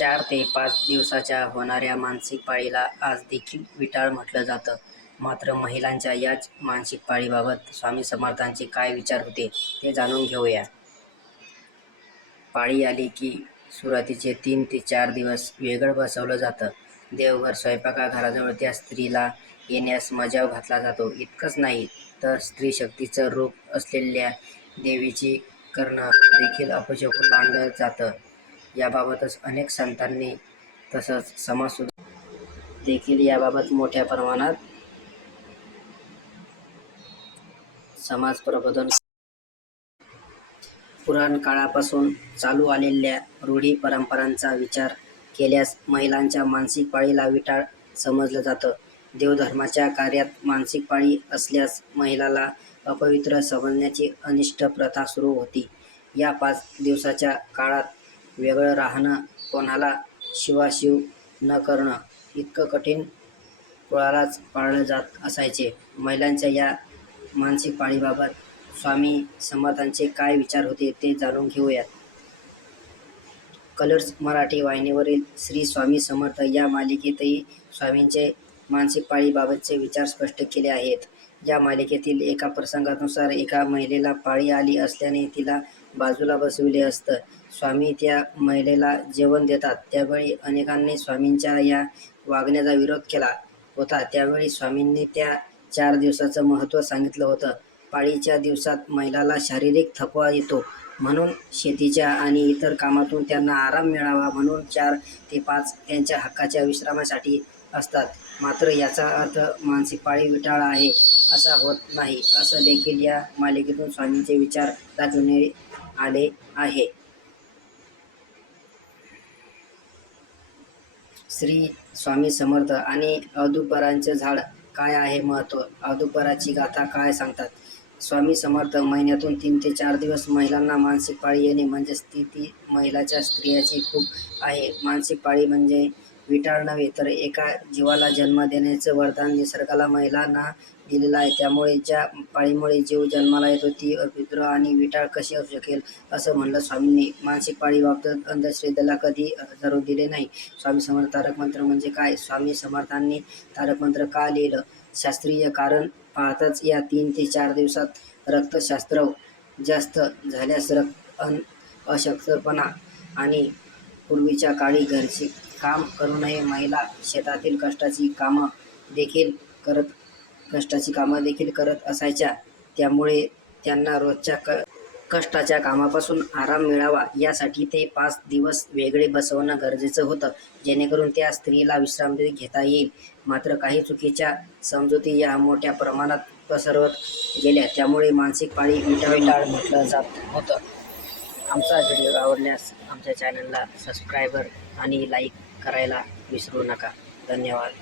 चार ते पाच दिवसाच्या होणाऱ्या मानसिक पाळीला आज देखील विटाळ म्हटलं जातं. मात्र महिलांच्या याच मानसिक पाळीबाबत स्वामी समर्थांचे काय विचार होते ते जाणून घेऊया. पाळी आली की सुरुवातीचे तीन ते चार दिवस वेगळं बसवलं जातं. देवघर स्वयंपाकाघराजवळ त्या स्त्रीला येण्यास मजाव घातला जातो. इतकंच नाही तर स्त्री शक्तीचं रूप असलेल्या देवीची करणं देखील अपशकून मानलं जातं. याबाबतच अनेक संतांनी तसंच समाजसुद्धा देखील याबाबत मोठ्या प्रमाणात समाज प्रबोधन पुराण काळापासून चालू आलेल्या रूढी परंपरांचा विचार केल्यास महिलांच्या मानसिक पाळीला विटाळ समजलं जातं. देवधर्माच्या कार्यात मानसिक पाळी असल्यास महिलाला अपवित्र समजण्याची अनिष्ट प्रथा सुरू होती. या पाच दिवसाच्या काळात वेगळं राहणं, कोणाला शिवाशिव न करणं इतकं कठीण कुळालाच पाळलं जात असायचे. महिलांच्या या मानसिक पाळीबाबत स्वामी समर्थांचे काय विचार होते ते जाणून घेऊयात. कलर्स मराठी वाहिनीवरील श्री स्वामी समर्थ या मालिकेतही स्वामींचे मानसिक पाळीबाबतचे विचार स्पष्ट केले आहेत. या मालिकेतील एका प्रसंगानुसार एका महिलेला पाळी आली असल्याने तिला बाजूला बसविले असतं. स्वामी त्या महिलेला जेवण देतात. त्यावेळी अनेकांनी स्वामींच्या या वागण्याचा विरोध केला होता. त्यावेळी स्वामींनी त्या चार दिवसाचं महत्त्व सांगितलं होतं. पाळीच्या दिवसात महिलाला शारीरिक थकवा येतो म्हणून शेतीच्या आणि इतर कामातून त्यांना आराम मिळावा म्हणून चार ते पाच त्यांच्या हक्काच्या विश्रामासाठी असतात. मात्र याचा अर्थ मानसिक पाळी विटाळ आहे असा होत नाही असं देखील या मालिकेतून स्वामींचे विचार दाखविण्यात आले आहे. श्री स्वामी समर्थ आणि औदुंबराचं झाड काय आहे महत्त्व? अधुपराची गाथा काय सांगतात? स्वामी समर्थ महिन्यातून तीन ते चार दिवस महिलांना मानसिक पाळी येणे म्हणजे स्थिती महिलाच्या स्त्रियाची खूप आहे. मानसिक पाळी म्हणजे विटाळ नव्हे तर एका जीवाला जन्म देण्याचं वरदान निसर्गाला महिलांना दिलेलं आहे. त्यामुळे ज्या पाळीमुळे जीव जन्माला येतो ती अपवित्र आणि विटाळ कशी असू शकेल असं म्हणलं स्वामींनी. मासिक पाळीबाबत अंधश्रद्धेला कधी धरू दिले नाही. स्वामी समर्थ तारक मंत्र म्हणजे काय? स्वामी समर्थांनी तारक मंत्र का लिहिलं? शास्त्रीय कारण पाहताच या तीन ते चार दिवसात रक्तशास्त्र जास्त झाल्यास रक्त अशक्तपणा आणि पूर्वीच्या काळी घरची काम करू नये महिला शेतातील कष्टाची कामं देखील करत कष्टाची कामं देखील करत असायच्या. त्यामुळे त्यांना रोजच्या क कष्टाच्या कामापासून आराम मिळावा यासाठी ते पाच दिवस वेगळे बसवणं गरजेचं होतं. जेणेकरून त्या स्त्रीला विश्रांती घेता येईल. मात्र काही चुकीच्या समजुती या मोठ्या प्रमाणात पसरवत गेल्या त्यामुळे मानसिक पाळी विटाळ म्हटलं जात होतं. आमचा व्हिडिओ आवडल्यास आमच्या चॅनलला सबस्क्रायबर आणि लाईक करायला विसरू नका. धन्यवाद.